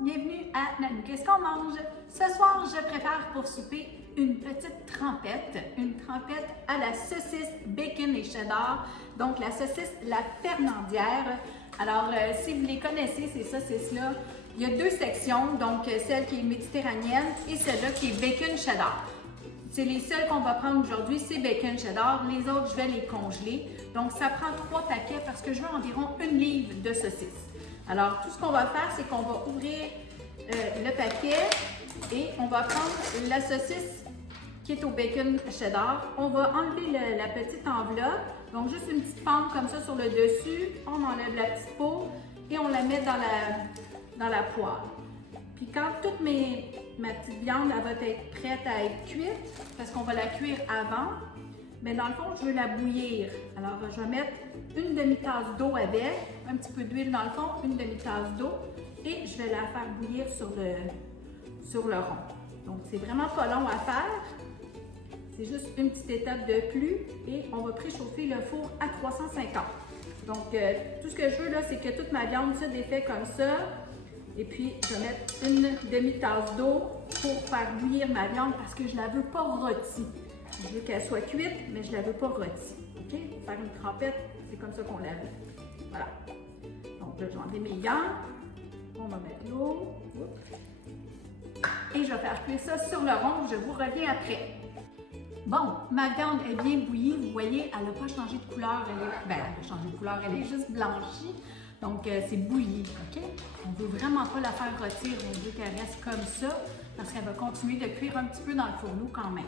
bienvenue à Nanou. Qu'est-ce qu'on mange? Ce soir, je prépare pour souper une petite trempette à la saucisse bacon et cheddar, donc la saucisse La Fernandière. Alors, si vous les connaissez, ces saucisses-là, il y a deux sections, donc celle qui est méditerranéenne et celle-là qui est bacon cheddar. C'est les seules qu'on va prendre aujourd'hui, c'est bacon cheddar. Les autres, je vais les congeler. Donc, ça prend 3 paquets parce que je veux environ 1 livre de saucisses. Alors, tout ce qu'on va faire, c'est qu'on va ouvrir le paquet et on va prendre la saucisse qui est au bacon cheddar. On va enlever la petite enveloppe, donc juste une petite pente comme ça sur le dessus. On enlève la petite peau et on la met dans la poêle. Puis quand toute ma petite viande elle va être prête à être cuite, parce qu'on va la cuire avant, mais dans le fond, je veux la bouillir. Alors, je vais mettre une demi-tasse d'eau avec, un petit peu d'huile dans le fond, une demi-tasse d'eau, et je vais la faire bouillir sur le rond. Donc, c'est vraiment pas long à faire. C'est juste une petite étape de plus, et on va préchauffer le four à 350. Donc, tout ce que je veux là, c'est que toute ma viande se défait comme ça. Et puis, je vais mettre une demi-tasse d'eau pour faire bouillir ma viande parce que je ne la veux pas rôtie. Je veux qu'elle soit cuite, mais je ne la veux pas rôtie. OK? Pour faire une trempette, c'est comme ça qu'on la veut. Voilà. Donc là, j'ai enlevé mes gants. On va mettre l'eau. Et je vais faire cuire ça sur le rond. Je vous reviens après. Bon, ma viande est bien bouillie. Vous voyez, elle n'a pas changé de couleur. Elle a changé de couleur. Elle est juste blanchie. Donc, c'est bouilli, OK? On ne veut vraiment pas la faire rôtir, on veut qu'elle reste comme ça parce qu'elle va continuer de cuire un petit peu dans le fourneau quand même.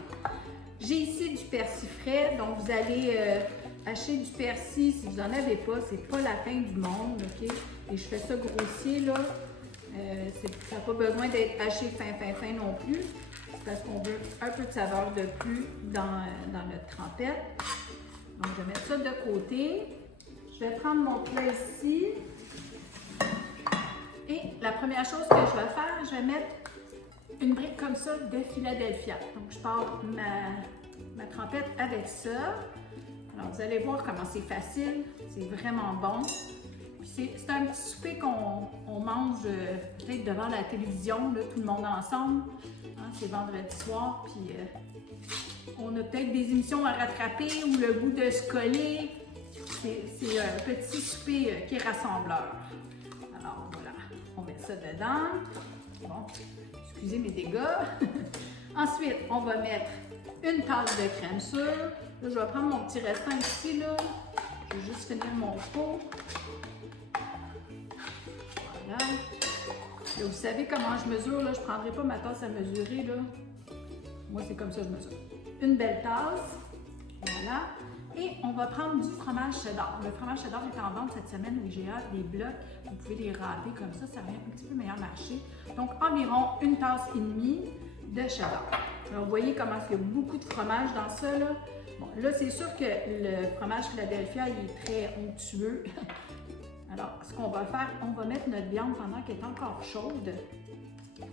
J'ai ici du persil frais, donc vous allez hacher du persil si vous n'en avez pas, c'est pas la fin du monde, OK? Et je fais ça grossier, là. Ça n'a pas besoin d'être haché fin non plus, c'est parce qu'on veut un peu de saveur de plus dans notre trempette. Donc, je vais mettre ça de côté. Je vais prendre mon plat ici et la première chose que je vais faire, je vais mettre une brique comme ça de Philadelphia. Donc, je pars ma trempette avec ça. Alors, vous allez voir comment c'est facile, c'est vraiment bon. Puis c'est un petit souper qu'on mange peut-être devant la télévision, là, tout le monde ensemble. Hein, c'est vendredi soir, puis on a peut-être des émissions à rattraper ou le goût de se coller. C'est un petit souper qui est rassembleur. Alors voilà, on met ça dedans. Bon, excusez mes dégâts. Ensuite, on va mettre une tasse de crème sûre. Là, je vais prendre mon petit restant ici, là. Je vais juste finir mon pot. Voilà. Là, vous savez comment je mesure, là. Je ne prendrai pas ma tasse à mesurer, là. Moi, c'est comme ça que je mesure. Une belle tasse. Voilà. Et on va prendre du fromage cheddar. Le fromage cheddar est en vente cette semaine au IGA, des blocs. Vous pouvez les râper comme ça revient un petit peu meilleur marché. Donc, environ une tasse et demie de cheddar. Alors, vous voyez comment il y a beaucoup de fromage dans ça, là. Bon, là, c'est sûr que le fromage Philadelphia, il est très onctueux. Alors, ce qu'on va faire, on va mettre notre viande pendant qu'elle est encore chaude.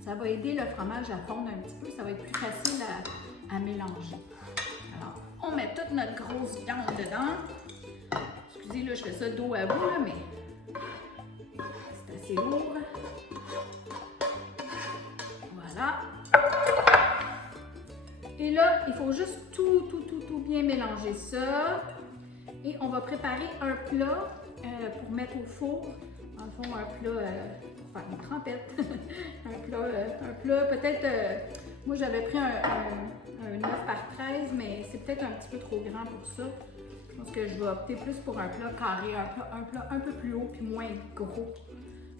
Ça va aider le fromage à fondre un petit peu. Ça va être plus facile à mélanger. Alors, on met toute notre grosse viande dedans. Excusez, là, je fais ça dos à vous, là, mais c'est assez lourd. Voilà. Et là, il faut juste tout bien mélanger ça. Et on va préparer un plat pour mettre au four. Dans le fond, un plat pour faire une trempette. un plat peut-être... moi, j'avais pris un 9 par 13, mais c'est peut-être un petit peu trop grand pour ça. Je pense que je vais opter plus pour un plat carré, un plat un peu plus haut puis moins gros.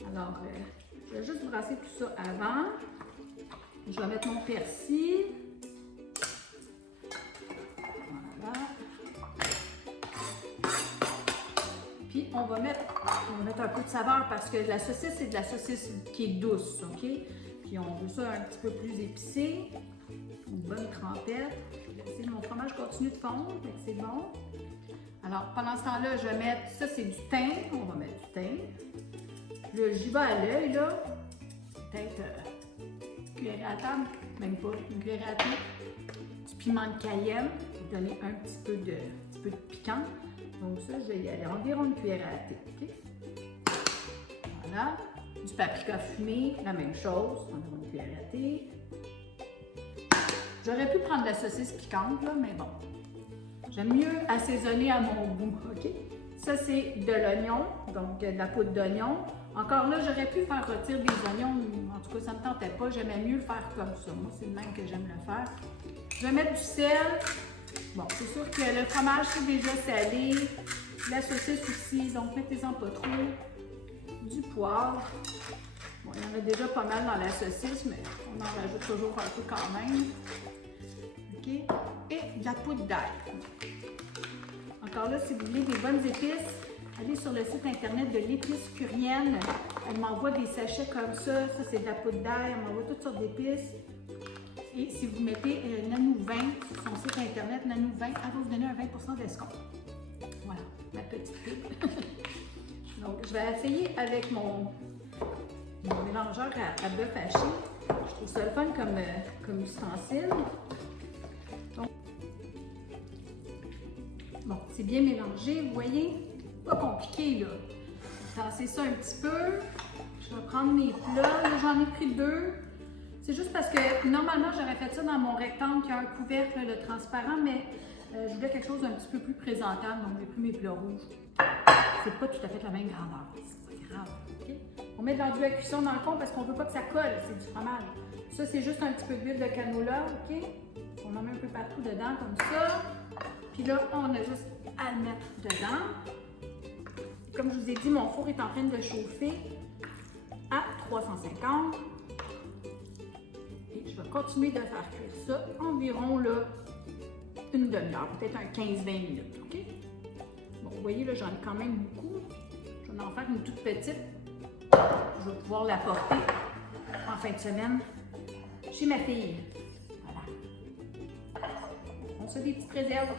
Alors, je vais juste brasser tout ça avant. Je vais mettre mon persil. Voilà. Puis, on va mettre un peu de saveur parce que la saucisse, c'est de la saucisse qui est douce, OK? Puis, on veut ça un petit peu plus épicé. Une bonne trempette. Mon fromage continue de fondre, donc c'est bon. Alors, pendant ce temps-là, je vais mettre, ça c'est du thym, on va mettre du thym. Là, j'y vais à l'œil, là. Peut-être une cuillerée à table, même pas, une cuillerée à table. Du piment de Cayenne, pour donner un petit peu de piquant. Donc ça, je vais y aller environ une cuillerée à thé, OK? Voilà. du paprika fumé, la même chose, on a une cuillère à thé. J'aurais pu prendre de la saucisse piquante, là, mais bon. J'aime mieux assaisonner à mon goût, OK? Ça, c'est de l'oignon, donc de la poudre d'oignon. Encore là, j'aurais pu faire rôtir des oignons, en tout cas, ça ne me tentait pas. J'aimais mieux le faire comme ça. Moi, c'est le même que j'aime le faire. Je vais mettre du sel. Bon, c'est sûr que le fromage, c'est déjà salé. La saucisse aussi, donc mettez-en pas trop. Du poivre. Bon, il y en a déjà pas mal dans la saucisse, mais on en rajoute toujours un peu quand même. OK? Et de la poudre d'ail. Encore là, si vous voulez des bonnes épices, allez sur le site internet de l'épice Curienne. Elle m'envoie des sachets comme ça. Ça, c'est de la poudre d'ail. Elle m'envoie toutes sortes d'épices. Et si vous mettez Nanou20 sur son site internet, Nanou20, elle va vous donner un 20% d'escompte. Voilà, ma petite pub. Donc, je vais essayer avec mon mélangeur à bœuf haché. Je trouve ça le fun comme ustensile. Donc, bon, c'est bien mélangé, vous voyez, pas compliqué là. Tasser ça un petit peu. Je vais prendre mes plats. Là, j'en ai pris 2. C'est juste parce que normalement, j'aurais fait ça dans mon rectangle qui a un couvercle là, transparent, mais je voulais quelque chose d'un petit peu plus présentable, donc j'ai pris mes plats rouges. C'est pas tout à fait la même grandeur, c'est pas grave. Okay? On met de l'enduit à cuisson dans le fond parce qu'on veut pas que ça colle, c'est du fromage. Ça, c'est juste un petit peu d'huile de canola, OK? On en met un peu partout dedans comme ça. Puis là, on a juste à le mettre dedans. Comme je vous ai dit, mon four est en train de chauffer à 350. Et je vais continuer de faire cuire ça environ là, une demi-heure, peut-être un 15-20 minutes, OK? Bon, vous voyez, là, j'en ai quand même beaucoup. Je vais en faire une toute petite. Je vais pouvoir la porter en fin de semaine chez ma fille. Voilà. On se fait des petites réserves.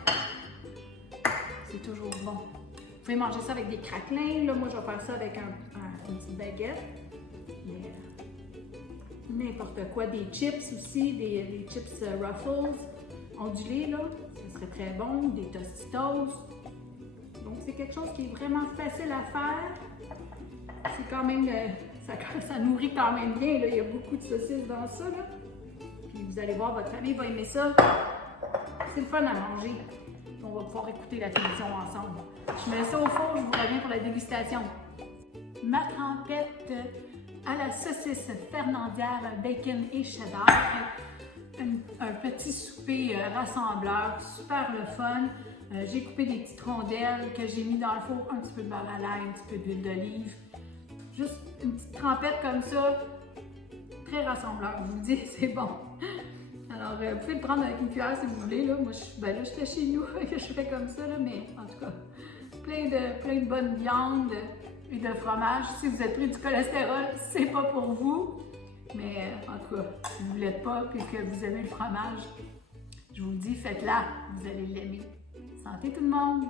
C'est toujours bon. Vous pouvez manger ça avec des craquelins. Là, moi, je vais faire ça avec une petite baguette. N'importe quoi. Des chips aussi, des chips Ruffles ondulés, là. Ça serait très bon. Des Tostitos. Donc, c'est quelque chose qui est vraiment facile à faire. C'est quand même, ça nourrit quand même bien, là. Il y a beaucoup de saucisses dans ça, là. Puis vous allez voir, votre famille va aimer ça. C'est le fun à manger. On va pouvoir écouter la télévision ensemble. Je mets ça au four, je vous reviens pour la dégustation. Ma trempette à la saucisse fernandière, bacon et cheddar. Un petit souper rassembleur, super le fun. J'ai coupé des petites rondelles que j'ai mis dans le four, un petit peu de beurre à l'ail, un petit peu d'huile d'olive. Juste une petite trempette comme ça, très rassembleur, je vous le dis, c'est bon. Alors, vous pouvez le prendre avec une cuillère si vous voulez. Là. Moi, là, j'étais chez nous que je fais comme ça, là, mais en tout cas, plein de bonne viande et de fromage. Si vous êtes pris du cholestérol, c'est pas pour vous. Mais en tout cas, si vous ne l'êtes pas et que vous aimez le fromage, je vous le dis, faites-la, vous allez l'aimer. Santé tout le monde!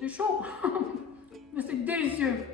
C'est chaud, mais c'est délicieux.